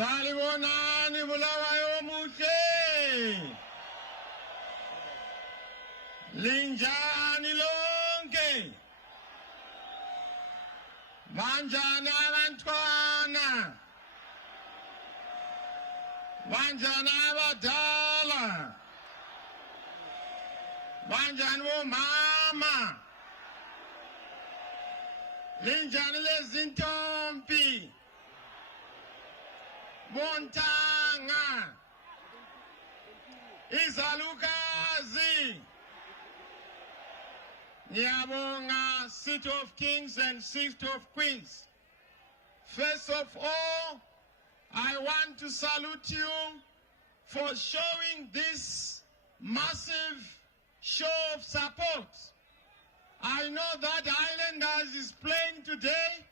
Salibonani bulawayo muhle. Linjani lonke. Banjani abantwana. Banjani abadala. Banjani bomama. Linjani lezintombi. Montanga, Izalukazi, Nyabonga, Seat of Kings and Seat of Queens. First of all, I want to salute you for showing this massive show of support. I know that Islanders is playing today,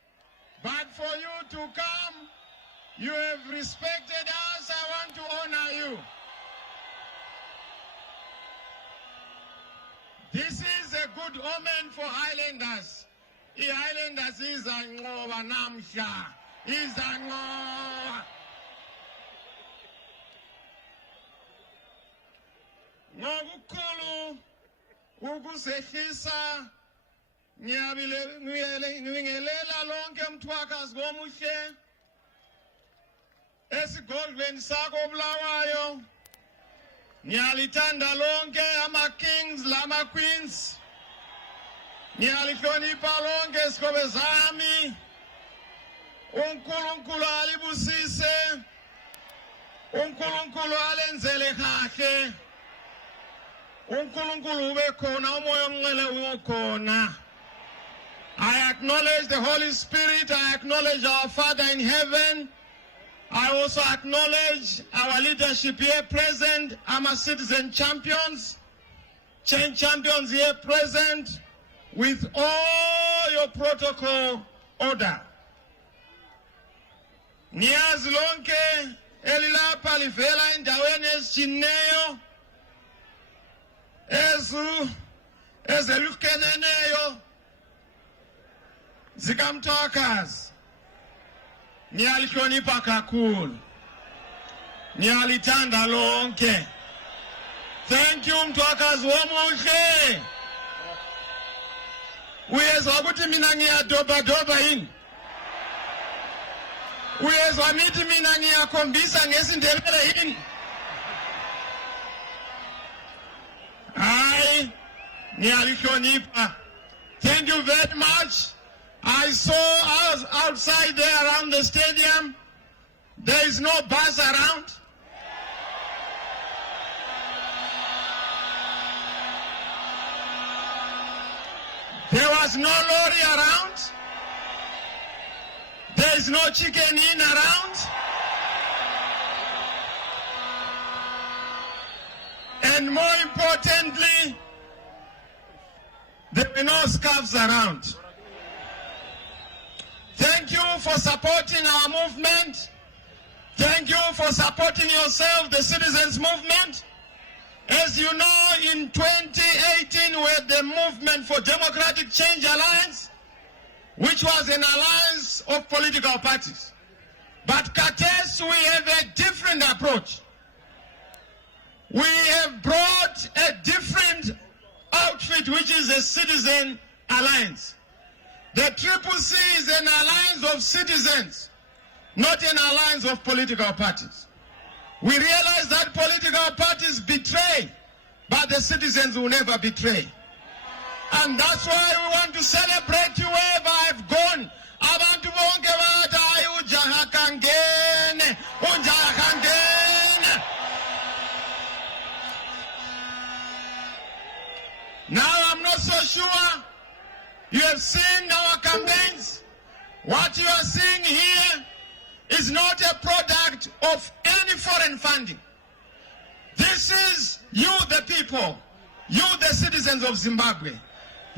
but for you to come, you have respected us. I want to honor you. This is a good omen for Highlanders. I-Highlanders is a ngoba namhla. Is a ngoba. Ngokukhulu ukusehlisa ngiyabingelela lonke mthwakazi bomuhle. Esigodlweni sakho Bulawayo ngiyalithanda lonke ama-kings lama-queens ngiyalihlonipha lonke isikhobe zami uNkulunkulu alibusise uNkulunkulu alenzele kahle uNkulunkulu ube khona umoya omncele ukhona. I acknowledge the Holy Spirit. I acknowledge our Father in heaven. I also acknowledge our leadership here present, our citizen champions, change champions here present, with all your protocol order. Niyazi lonke elilapha livela endaweni ezitshineyo ezelukeneneyo zikamthwakazi. Niyalihlonipha kakhulu. Niyalithanda lonke. Thank you mthwakazi womuhle. Uyezwa ukuthi mina ngiyadoba yini? Uyezwa nithi mina ngiyakhombisa ngesindebele yini? Hayi, niyalihlonipha. Thank you very much. I saw us outside there around the stadium. There is no bus around. There was no lorry around. There is no chicken in around. And more importantly, there were no scarves around. Thank you for supporting our movement. Thank you for supporting yourself, the citizens' movement. As you know, in 2018, we had the Movement for Democratic Change Alliance, which was an alliance of political parties. But Kates, we have a different approach. We have brought a different outfit, which is a citizen alliance. The CCC is an alliance of citizens, not an alliance of political parties. We realize that political parties betray, but the citizens will never betray. And that's why we want to celebrate you wherever I've gone. Abantu bonke bathi hayi ujaha kangene, ujaha kangene. Now I'm not so sure you have seen our campaigns. What you are seeing here is not a product of any foreign funding. This is you, the people, you, the citizens of Zimbabwe,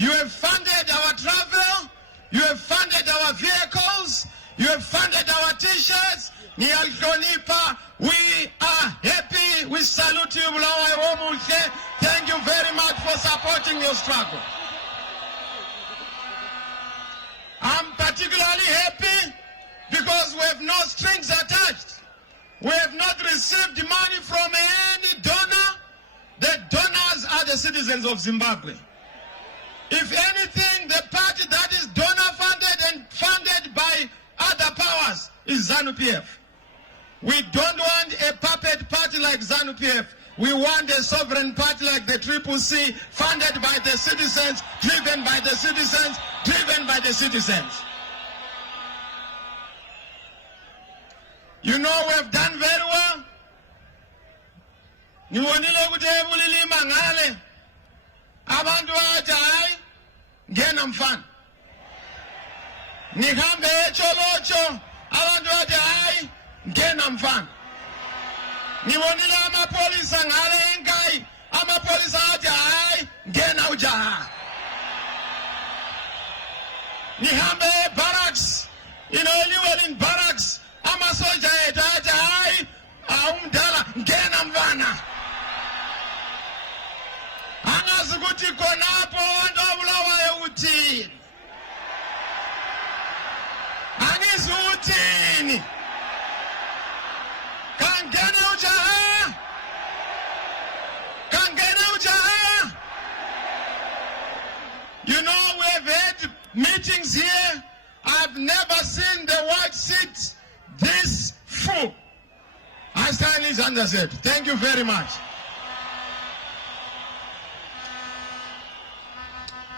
You have funded our travel. You have funded our vehicles. You have funded our t-shirts. We are happy. We salute you. Thank you very much for supporting your struggle. I'm particularly happy because we have no strings attached. We have not received money from any donor. The donors are the citizens of Zimbabwe. If anything, the party that is donor funded and funded by other powers is ZANU-PF. We don't want a puppet party like ZANU-PF. We want a sovereign party like the CCC, funded by the citizens, driven by the citizens, driven by the citizens. You know we have done very well. Niwonile kutebulili mangale. Abantu bathi hayi ngena mfana. Nihambe echolocho. Abantu bathi hayi ngena mfana. Niwonile amapolisa ngale enkai. Amapolisa bathi hayi ngena ujaha. Nihambe barracks. Liwe in barracks. Amasoja etathi hayi awumdala ngena mfana. Angazi ukuthi khonapho abantu abulawayo uthini. Angizi uthini. Kangene ujaha. Kangene ujaha. You know, we have had meetings here. I've never seen the white seat this full. I stand is under said. Thank you very much.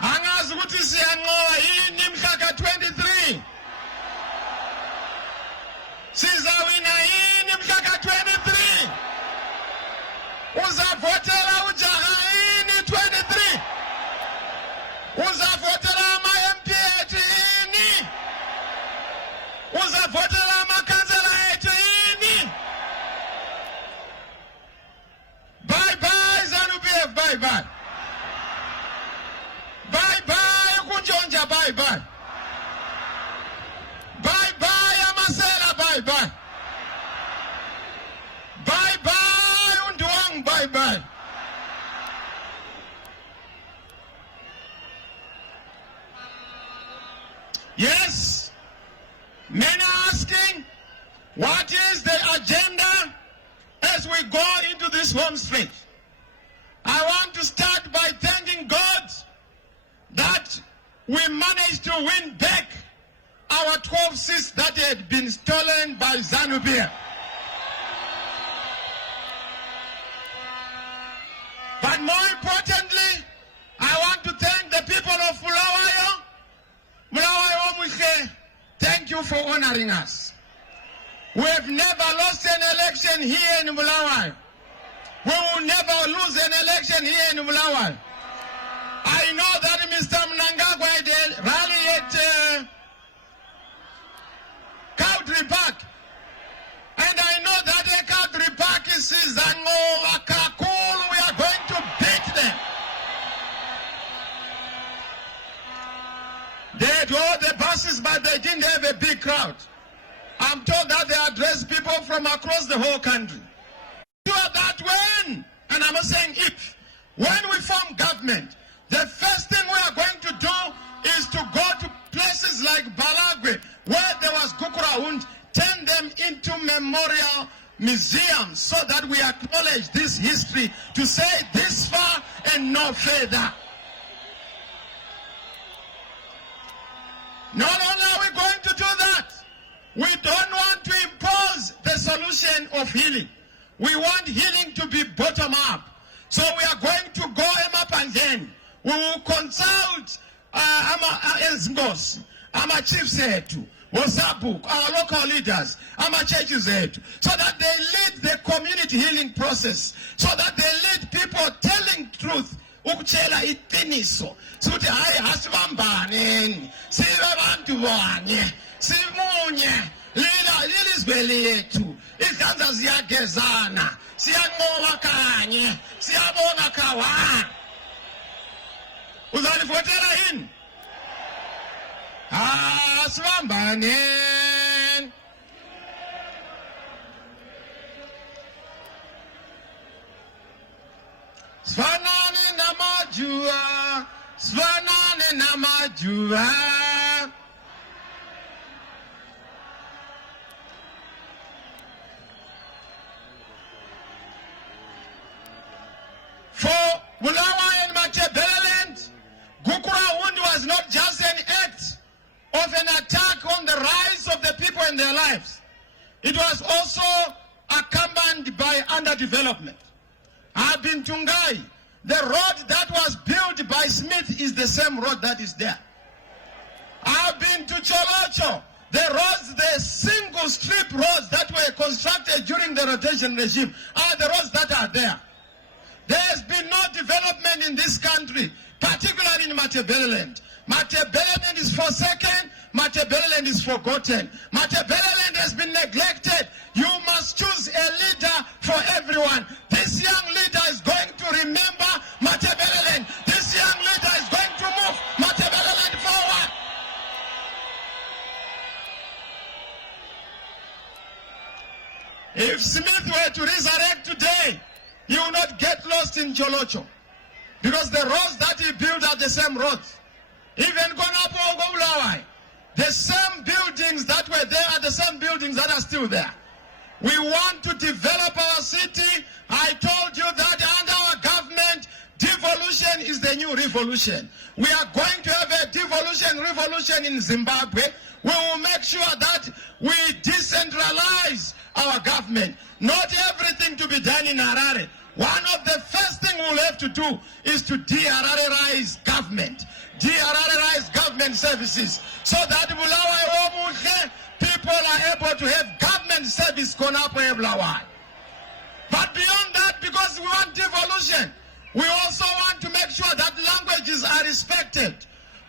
Angazi ukuthi siyanqoba yini mhla 23. Sizawina yini mhla 23. Uzavotela ujaha yini 23. Uzavotela ama-MP ethu yini. Uzavotela ama-councillor ethu yini. Bye bye ZANU-PF, bye bye. Bye bye Kunjonja, bye bye. Bye bye Amasela, bye bye. Bye bye Unduang, bye bye. Yes, many are asking, what is the agenda as we go into this home stretch? I want to start by thanking God that we managed to win back our 12 seats that had been stolen by ZANU-PF. But more importantly, I want to thank the people of Bulawayo. Bulawayo Omuche, thank you for honoring us. We have never lost an election here in Bulawayo. We will never lose an election here in Bulawayo. I know that Mr. Mnangagwa did rally at Country Park. And I know that the Country Park is Zango, Akakul, we are going to beat them. They had all the buses, but they didn't have a big crowd. I'm told that they addressed people from across the whole country. You are that when, and I'm not saying if, when we form government, the first thing we are going to do is to go to places like Balagwe, where there was Gukuraund, turn them into memorial museums so that we acknowledge this history to say this far and no further. Not only are we going to do that, we don't want to impose the solution of healing. We want healing to be bottom up. So we are going to go up and then we will consult our chiefs etu, our local leaders, our churches etu, so that they lead the community healing process, so that they lead people telling truth. Ukuchela iqiniso suthi hayi asibambaneni sibe abantu banye simunye lilizwe lethu izandla ziyagezana siyanqoba kanye siyabonga kawa. Uzalivotela yini? Asibambaneni. Sfanane namajua, sfanane namajua. For Bulawayo and Machiavellian, Gukurahundi was not just an act of an attack on the rights of the people in their lives. It was also accompanied by underdevelopment. I've been to Ngai. The road that was built by Smith is the same road that is there. I've been to Cholocho. The roads, the single strip roads that were constructed during the rotation regime are the roads that are there. There's been no development in this country, particularly in Machiavellian. Machiavellian is forsaken, Machiavellian is forgotten. Machiavellian has been neglected. You must choose a leader for everyone. This young leader is going to remember Machiavellian. This young leader is going to move Machiavellian forward. If Smith were to resurrect today, he will not get lost in Cholocho. Because the roads that he built are the same roads. Even Konapo Gobulawai, the same buildings that were there are the same buildings that are still there. We want to develop our city. I told you that under our government, devolution is the new revolution. We are going to have a devolution revolution in Zimbabwe. We will make sure that we decentralize our government. Not everything to be done in Harare. One of the first things we'll have to do is to de-Hararize government. De-Hararize government services so that people are able to have government service. But beyond that, because we want devolution, we also want to make sure that languages are respected.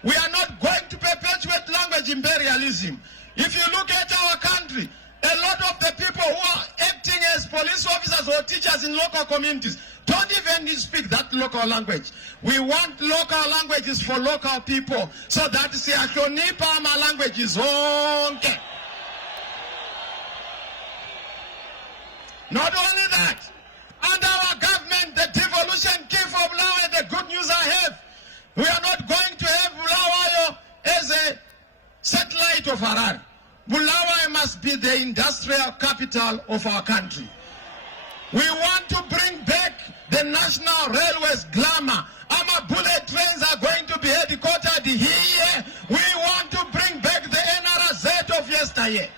We are not going to perpetuate language imperialism. If you look at our country, a lot of the people who are acting as police officers or teachers in local communities don't even speak that local language. We want local languages for local people so that our language is okay. Not only that, under our government, the devolution key for Bulawayo, the good news I have, we are not going to have Bulawayo as a satellite of Harare. Bulawayo must be the industrial capital of our country. We want to bring back the National Railways glamour. Our bullet trains are going to be headquartered here. We want to bring back the NRZ of yesteryear.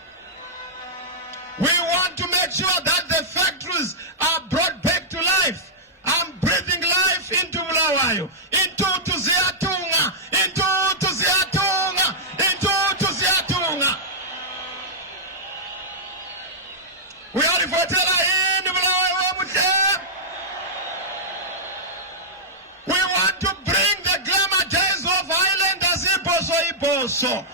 We want to make sure that the factories are brought back to life. I'm breathing life into Bulawayo, into Tuziatunga, into Tuziatunga, into Tuziatunga. We are the Votela in Bulawayo. We want to bring the glamour days of Highlanders Iboso.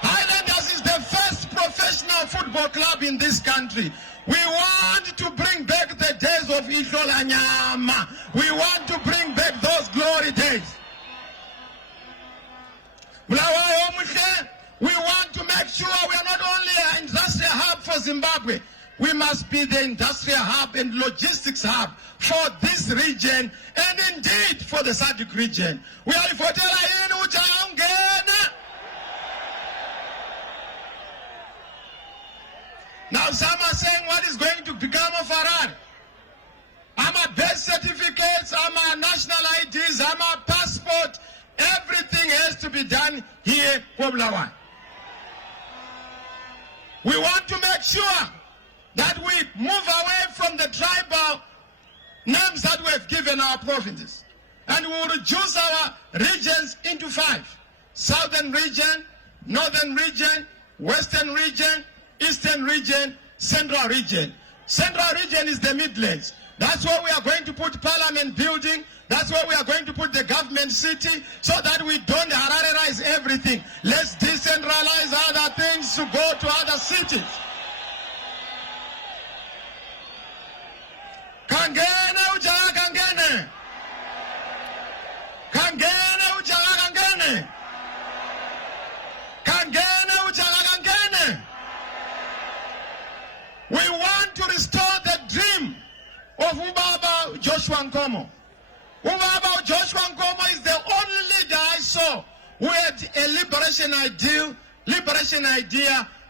Highlanders is the first professional football club in this country. We want to bring back the days of Isolanyama. We want to bring back those glory days. We want to make sure we are not only an industrial hub for Zimbabwe, we must be the industrial hub and logistics hub for this region and indeed for the SADC region. We are for now some are saying what is going to become of Harare. I'm a birth certificates, I'm a national IDs, I'm a passport. Everything has to be done here for Bulawayo. We want to make sure that we move away from the tribal names that we have given our provinces. And we will reduce our regions into 5. Southern region, Northern region, Western region, Eastern region, Central region. Central region is the Midlands. That's where we are going to put Parliament building. That's where we are going to put the government city so that we don't Hararize everything. Let's decentralize other things to go to other cities. Kangene ujaya kangene. Kangene Joshua Nkomo. Ubaba Joshua Nkomo is the only leader I saw who had a liberation idea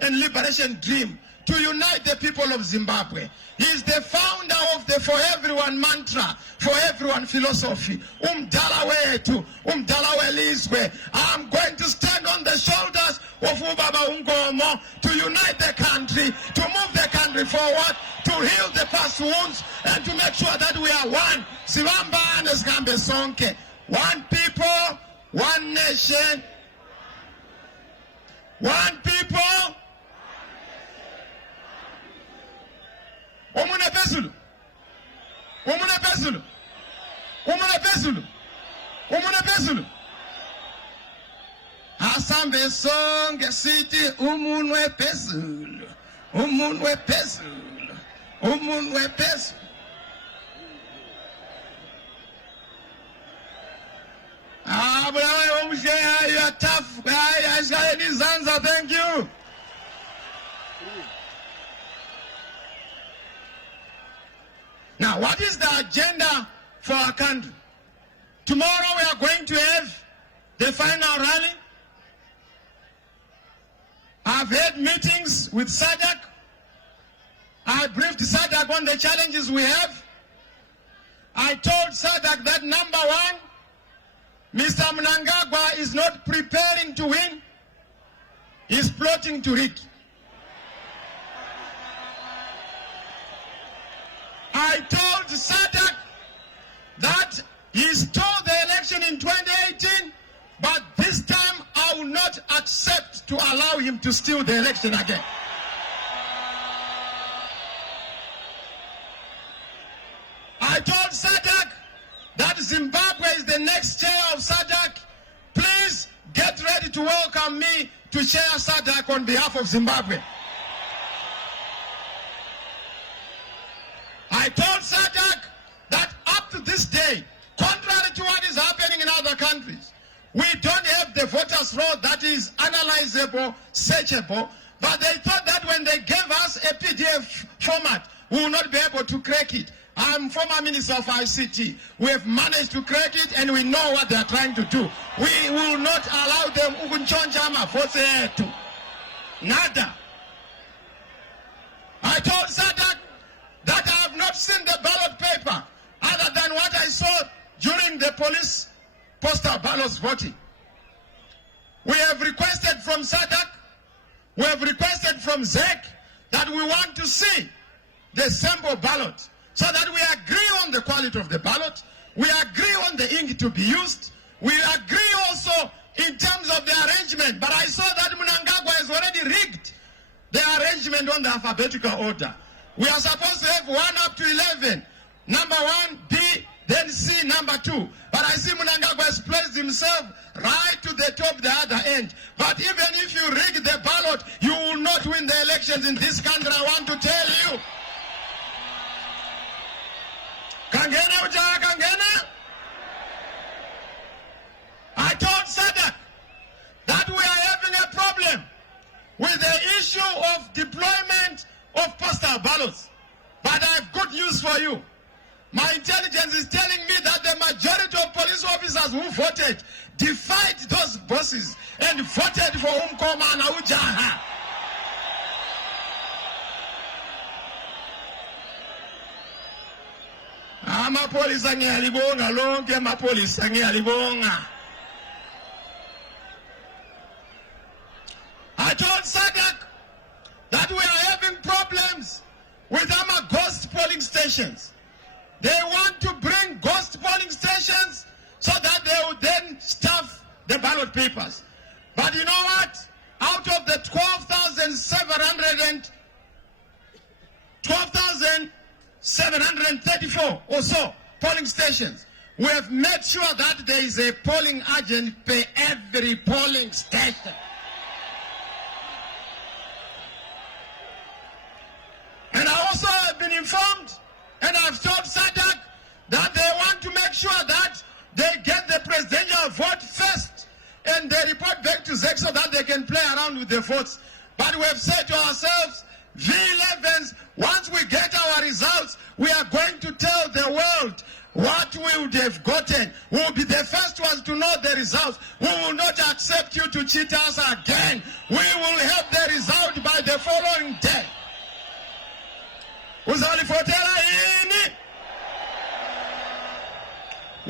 and liberation dream to unite the people of Zimbabwe. He is the founder of the For Everyone mantra, For Everyone philosophy. Umdala wetu, umdala welizwe. I'm going to stand on the shoulders of Ubaba Nkomo to unite the country, to move the country forward, to heal the past wounds, and to make sure that we are one. Sivamba and Sgambe Sonke. One people, one nation. One people. Omune pesulu. Omune pesulu. Omune pesulu. Omune pesulu. Asambe songe city umunwe pesulu. Umunwe pesulu. Umunwe pesulu. Ah, but you are tough. Thank you. Now, what is the agenda for our country? Tomorrow we are going to have the final rally. I've had meetings with SADC. I briefed SADC on the challenges we have. I told SADC that number one, Mr. Mnangagwa is not preparing to win. He's plotting to rig. I told SADC that he stole the election in 2018, but this time I will not accept to allow him to steal the election again. I told SADC that Zimbabwe is the next chair of SADC. Please get ready to welcome me to chair SADC on behalf of Zimbabwe. I told SADC that up to this day, contrary to what is happening in other countries, we don't have the voters' roll that is analyzable, searchable, but they thought that when they gave us a PDF format, we will not be able to crack it. I'm former Minister of ICT. We have managed to crack it and we know what they are trying to do. We will not allow them to nada. I told SADC that I have not seen the ballot paper other than what I saw during the police postal ballots voting. We have requested from SADC, we have requested from ZEC that we want to see the sample ballot so that we agree on the quality of the ballot, we agree on the ink to be used, we agree also in terms of the arrangement. But I saw that Mnangagwa has already rigged the arrangement on the alphabetical order. We are supposed to have 1 up to 11. Number 1, B, then C, number 2. But I see Mnangagwa has placed himself right to the top, the other end. But even if you rig the ballot, you will not win the elections in this country, I want to tell you. Kangena ujaga kangena? I told SADC that we are having a problem with the issue of deployment of postal ballots. But I have good news for you. My intelligence is telling me that the majority of police officers who voted defied those bosses and voted for Umkoma na Ujaha. Amapolisa ngiyalibonga lonke amapolisa ngiyalibonga. I told SADC that we are having problems with our ghost polling stations. They want to bring ghost polling stations so that they will then stuff the ballot papers. But you know what? Out of the 12,734 or so polling stations, we have made sure that there is a polling agent per every polling station. And I also have been informed, and I've told SADC that they want to make sure that they get the presidential vote first and they report back to ZEC so that they can play around with the votes. But we have said to ourselves, V11s, once we get our results, we are going to tell the world what we would have gotten. We will be the first ones to know the results. We will not accept you to cheat us again. We will have the result by the following day. We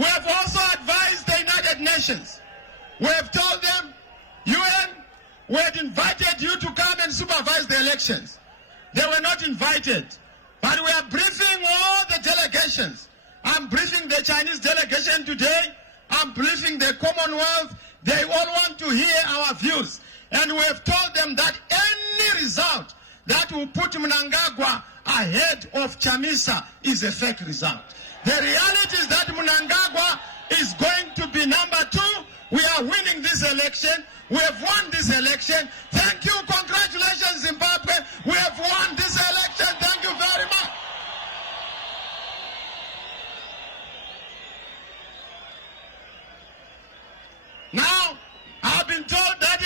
have also advised the United Nations. We have told them, UN, we had invited you to come and supervise the elections. They were not invited. But we are briefing all the delegations. I'm briefing the Chinese delegation today. I'm briefing the Commonwealth. They all want to hear our views. And we have told them that any result that will put Mnangagwa ahead of Chamisa is a fake result. The reality is that Mnangagwa is going to be number 2. We are winning this election. We have won this election. Thank you. Congratulations, Zimbabwe. We have won this election. Thank you very much. Now, I've been told that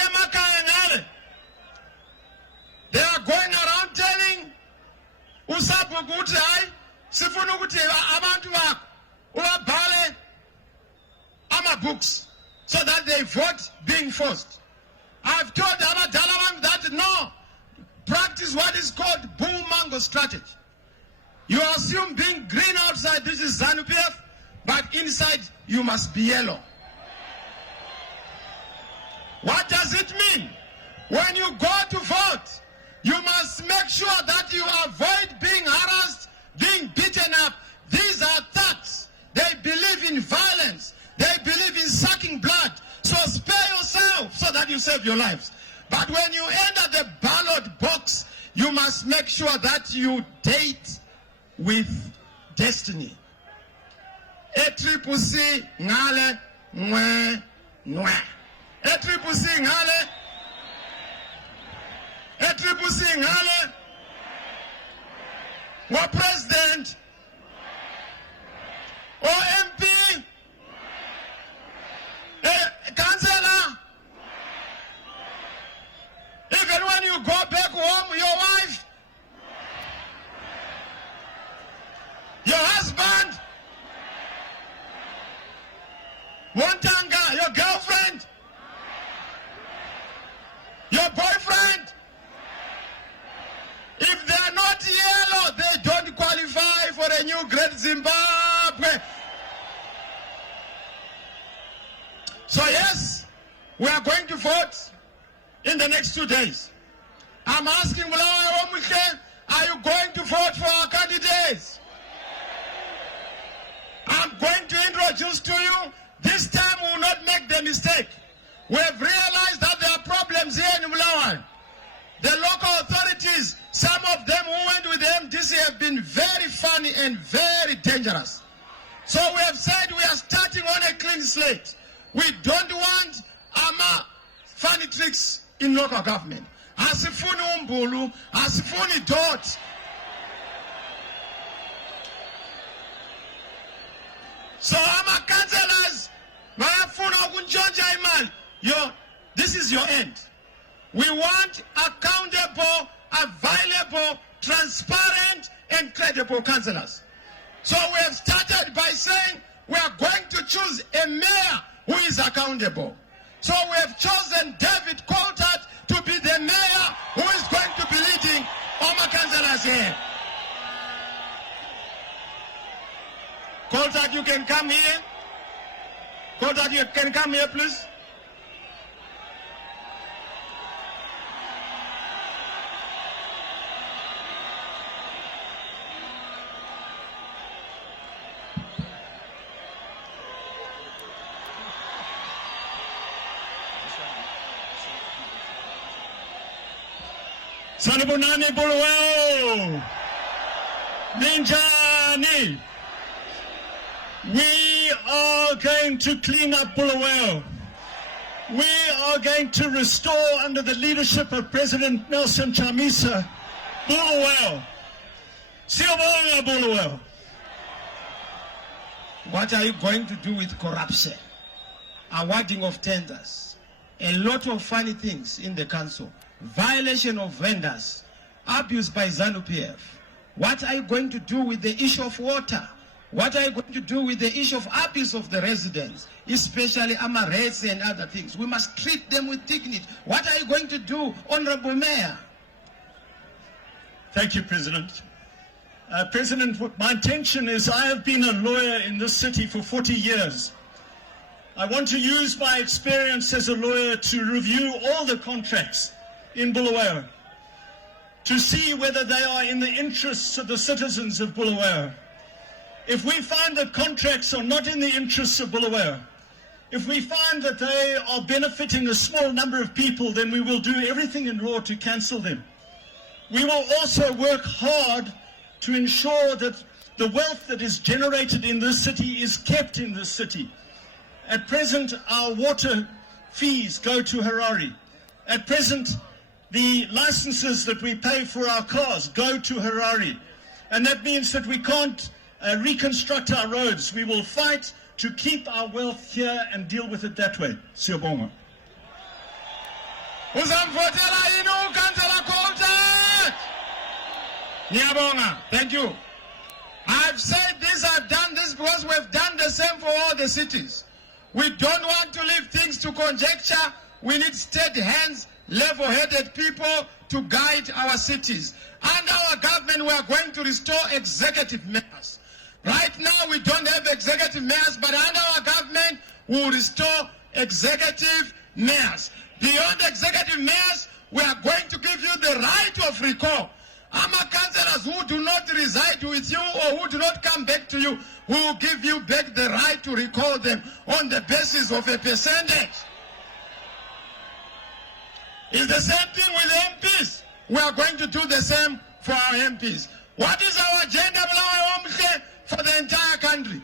they are going around telling Usapu Gutai, Sifunu Gutai, Amantuak, Ulabale, Ama books, so that they vote being forced. I've told Ama Dalaman that no, practice what is called bull mango strategy. You assume being green outside, this is ZANU-PF, but inside you must be yellow. What does it mean? When you go to vote, you must make sure that you avoid being harassed, being beaten up. These are thugs. They believe in violence. They believe in sucking blood. So spare yourself so that you save your lives. But when you enter the ballot box, you must make sure that you date with destiny. A-triple-C, ngale, nwe, nwe. A-triple-C, ngale. A-triple-C, ngale. Wa president. O MP. Councillor. Even when you go back home, your wife, your husband, Montanga, your girlfriend, your boyfriend, if they are not yellow, they don't qualify for a new Great Zimbabwe. So yes, we are going to vote in the next 2 days. I'm asking Mulawa Omike, are you going to vote for our candidates? I'm going to introduce to you, this time we will not make the mistake. We have realized that there are problems here in Mulawa. The local authorities, some of them who went with the MDC have been very funny and very dangerous. So we have said we are starting on a clean slate. We don't want funny tricks in local government. Asifuni umbulu, asifuni dot. So our councillors, this is your end. We want accountable, available, transparent, and credible councillors. So we have started by saying we are going to choose a mayor who is accountable. So we have chosen David Coulthard to be the mayor who is going to be leading all my councillors here. Coulthard, you can come here. Coulthard, you can come here, please. Sanibonani Buluwayo, Ninjani. We are going to clean up Bulawayo. We are going to restore, under the leadership of President Nelson Chamisa, Bulawayo. Siyabonga Bulawayo. What are you going to do with corruption? Awarding of tenders, a lot of funny things in the council, violation of vendors, abuse by ZANU-PF. What are you going to do with the issue of water? What are you going to do with the issue of abuse of the residents, especially rates and other things? We must treat them with dignity. What are you going to do, Honorable Mayor? Thank you, President. President, my intention is I have been a lawyer in this city for 40 years. I want to use my experience as a lawyer to review all the contracts in Bulawayo, to see whether they are in the interests of the citizens of Bulawayo. If we find that contracts are not in the interests of Bulawayo, if we find that they are benefiting a small number of people, then we will do everything in law to cancel them. We will also work hard to ensure that the wealth that is generated in this city is kept in this city. At present, our water fees go to Harare. At present, the licenses that we pay for our cars go to Harare. And that means that we can't reconstruct our roads. We will fight to keep our wealth here and deal with it that way. Siyabonga. Thank you. I've said this, I've done this because we've done the same for all the cities. We don't want to leave things to conjecture. We need steady hands, level-headed people to guide our cities. Under our government, we are going to restore executive mayors. Right now, we don't have executive mayors, but under our government, we will restore executive mayors. Beyond executive mayors, we are going to give you the right of recall. Councillors who do not reside with you or who do not come back to you, we will give you back the right to recall them on the basis of a percentage. It's the same thing with MPs. We are going to do the same for our MPs. What is our agenda for the entire country?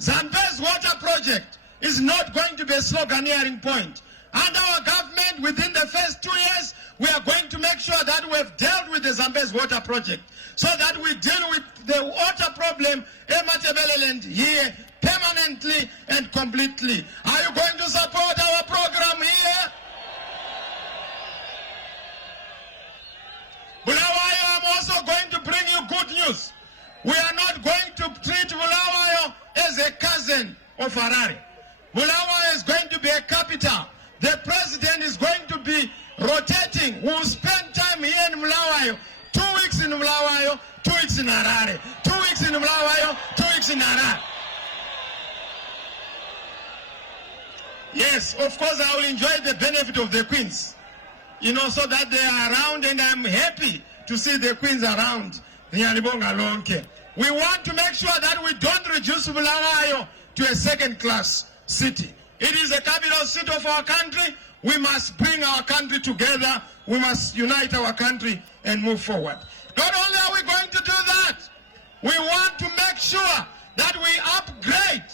Zambe's water project is not going to be a sloganeering point. Under our government, within the first 2 years, we are going to make sure that we have dealt with the Zambezi water project so that we deal with the water problem in Matebeleland here permanently and completely. Are you going to support our program here? Bulawayo, I'm also going to bring you good news. We are not going to treat Bulawayo as a cousin of Harare. Bulawayo is going to be a capital. The president is going to be rotating. We'll spend time here in Bulawayo, 2 weeks in Bulawayo, 2 weeks in Harare, 2 weeks in Bulawayo, 2 weeks in Harare. Yes, of course I will enjoy the benefit of the queens, you know, so that they are around, and I'm happy to see the queens around. We want to make sure that we don't reduce Bulawayo to a second-class city. It is the capital city of our country. We must bring our country together. We must unite our country and move forward. Not only are we going to do that, we want to make sure that we upgrade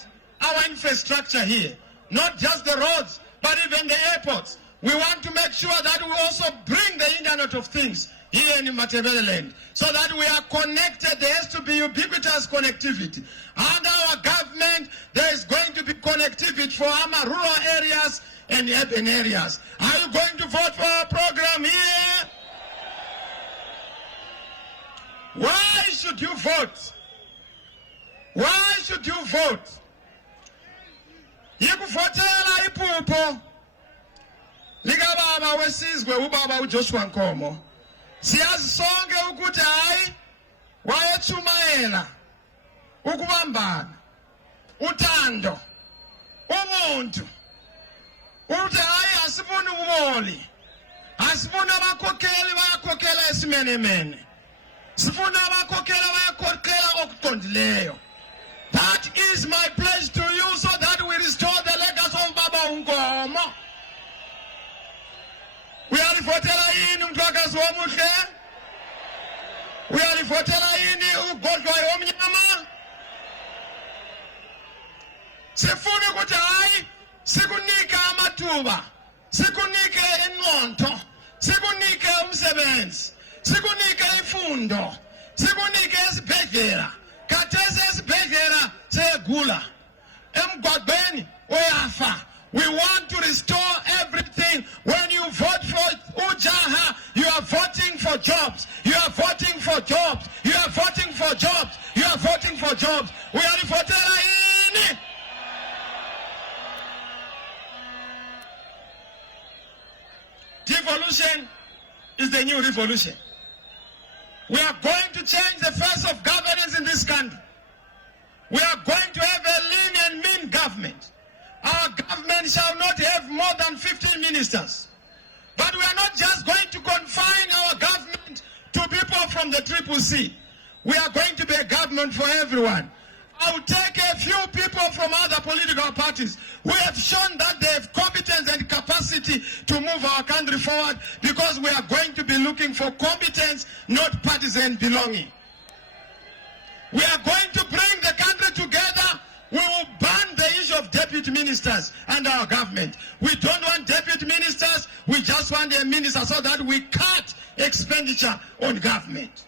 our infrastructure here. Not just the roads, but even the airports. We want to make sure that we also bring the Internet of Things here in Matebeleland, so that we are connected. There has to be ubiquitous connectivity. Under our government, there is going to be connectivity for our rural areas and urban areas. Are you going to vote for our program here? Why should you vote? Why should you vote? Yikuvotela iphupho lika baba wesizwe ubaba uJoshua Nkomo. Siyazi sonke ukuthi hayi wayechumayela ukubambana uthando umuntu uthi hayi asifuni uboli, asifuni abakhokheli bayakhokhela esimenemene, sifuna abakhokhela bayakhokhela okuqondileyo. That is my pledge to you, so that we restore the legacy of Baba Nkomo. Uyalivotela yini umthwakazi womuhle? Uyalivotela yini ugodlwayo omnyama? Sifuna ukuthi hayi sikunike amathuba, sikunike inqondo, sikunike umsebenzi, sikunike imfundo, sikunike isibhedlela. Khathesi esibhedlela segula, emgwaqweni uyafa. We want to restore everything. When you vote for Ujaha, you are voting for jobs. You are voting for jobs. You are voting for jobs. You are voting for jobs. We are Devolution is the new revolution. We are going to change the face of governance in this country. We are going to have a lean and mean government. Our government shall not have more than 15 ministers. But we are not just going to confine our government to people from the CCC. We are going to be a government for everyone. I will take a few people from other political parties who have shown that they have competence and capacity to move our country forward, because we are going to be looking for competence, not partisan belonging. We are going to bring the country together. We will ban the issue of deputy ministers and our government. We don't want deputy ministers. We just want a minister, so that we cut expenditure on government.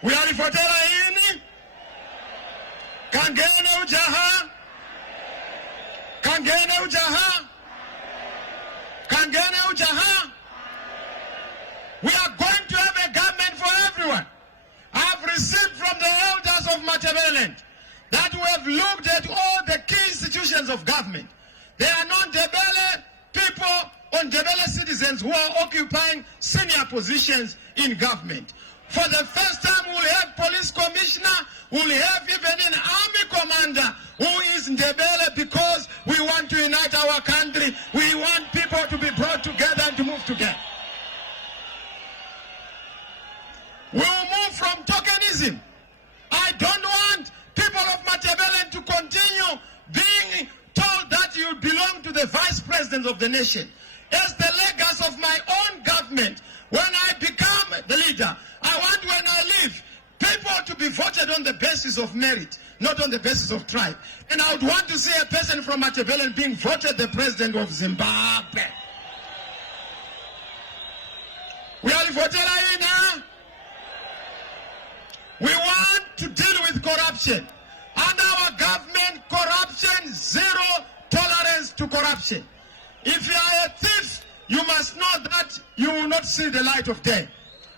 We are ripotera ini. Kangene ujaha. Kangene ujaha. Kangene ujaha. We are going to have a government for everyone. I have received from the elders of Matabeleland that we have looked at all the key institutions of government. There are non-Ndebele people or Ndebele citizens who are occupying senior positions in government. For the first time, we'll have police commissioner, we'll have even an army commander who is Ndebele, because we want to unite our country. We want people to be brought together and to move together. We will move from tokenism. I don't want people of Matabeleland to continue being told that you belong to the vice president of the nation. As the legacy of my own government, when I become the leader, I want, when I leave, people to be voted on the basis of merit, not on the basis of tribe. And I would want to see a person from Matabeleland being voted the president of Zimbabwe. We are voted in. We want to deal with corruption. Under our government, corruption, zero tolerance to corruption. If you are a thief, you must know that you will not see the light of day.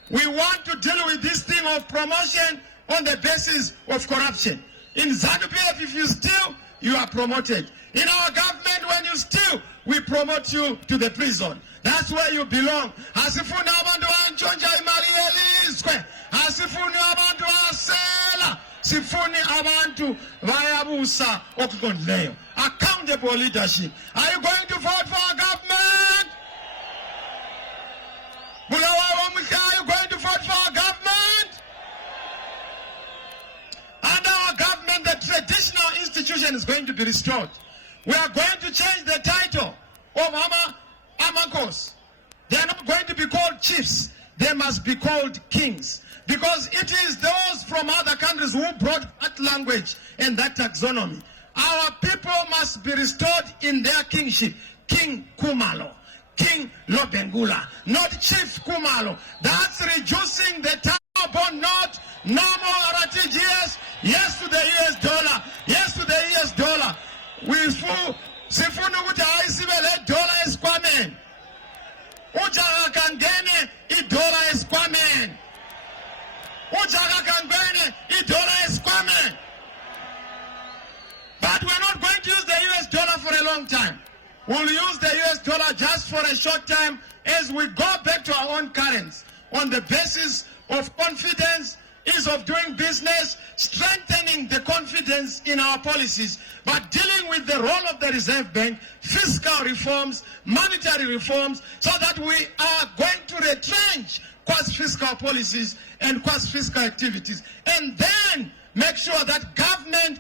We want to deal with this thing of promotion on the basis of corruption. In ZANU-PF, if you steal, you are promoted. In our government, when you steal, we promote you to the prison. That's where you belong. Asifuni abantu antshontsha imali yelizwe. Asifuni abantu asela. Sifuni abantu bayabusa okuqondileyo. Accountable leadership. Are you going to vote for our government? Are you going to vote for our government? Under our government, the traditional institution is going to be restored. We are going to change the title of Amakos. They are not going to be called chiefs. They must be called kings. Because it is those from other countries who brought that language and that taxonomy. Our people must be restored in their kingship. King Kumalo. King Lobengula. Not Chief Kumalo. That's reducing the tower bond note. No more RTGS. Yes to the US dollar. Yes to the US dollar. Sifuna ukuthi ayisibele dollar esikhwameni. Ujaga kangene idollar esikhwameni. Ujaga kangene idollar esikhwameni. But we're not going to use the US dollar for a long time. We'll use the US dollar just for a short time as we go back to our own currency on the basis of confidence, ease of doing business, strengthening the confidence in our policies, but dealing with the role of the Reserve Bank, fiscal reforms, monetary reforms, so that we are going to retrench quasi-fiscal policies and quasi-fiscal activities, and then make sure that government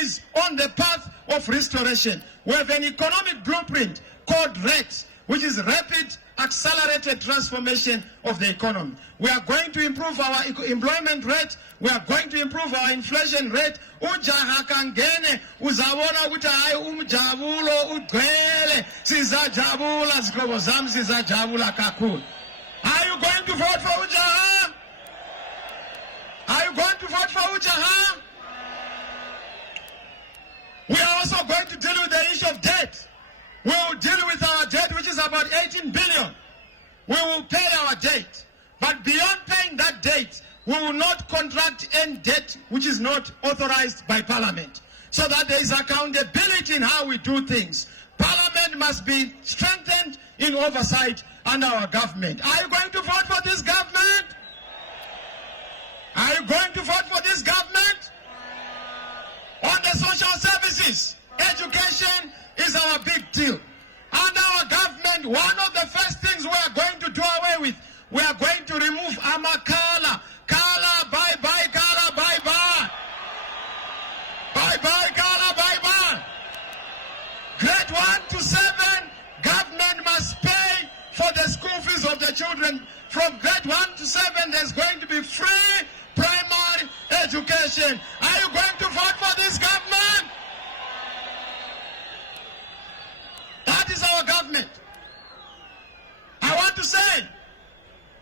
is on the path of restoration. We have an economic blueprint called REX, which is Rapid Accelerated Transformation of the Economy. We are going to improve our employment rate. We are going to improve our inflation rate. Ujaha kangene uzabona ukuthi hayi umjabulo ugcwele sizajabula zihlobo zami sizajabula kakhulu. Are you going to vote for Ujaha? Are you going to vote for Ujaha? We are also going to deal with the issue of debt. We will deal with our debt, which is about 18 billion. We will pay our debt. But beyond paying that debt, we will not contract any debt which is not authorized by Parliament. so that there is accountability in how we do things. Parliament must be strengthened in oversight under our government. Are you going to vote for this government? Are you going to vote for this government? On the social services, education is our big deal. Under our government, one of the first things we are going to do away with, we are going to remove Amakala. Kala, bye-bye, Kala, bye-bye. Bye-bye, Kala, bye-bye. Grade 1 to 7, government must pay for the school fees of the children. From grade 1 to 7, there's going to be free primary education. Are you going to vote for this government? That is our government. I want to say,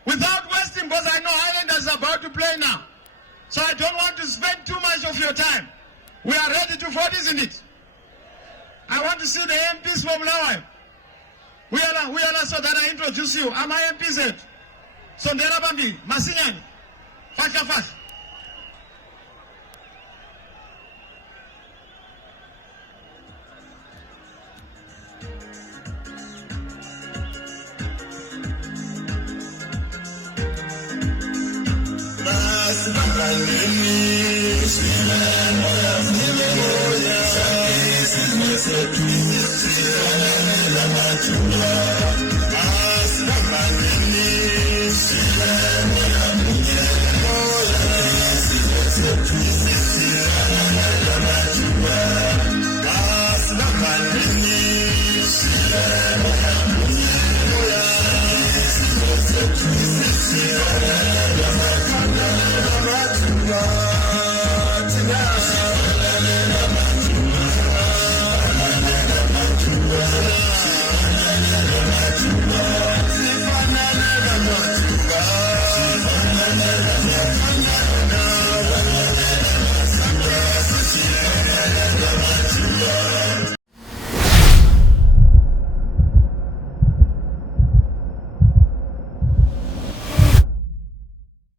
without wasting, because I know Islanders are about to play now, so I don't want to spend too much of your time. We are ready to vote, isn't it? I want to see the MPs from Lawa. We are so that I introduce you. Am I MPs? Sondela Bambi, Masinyani, Fast. Thank you.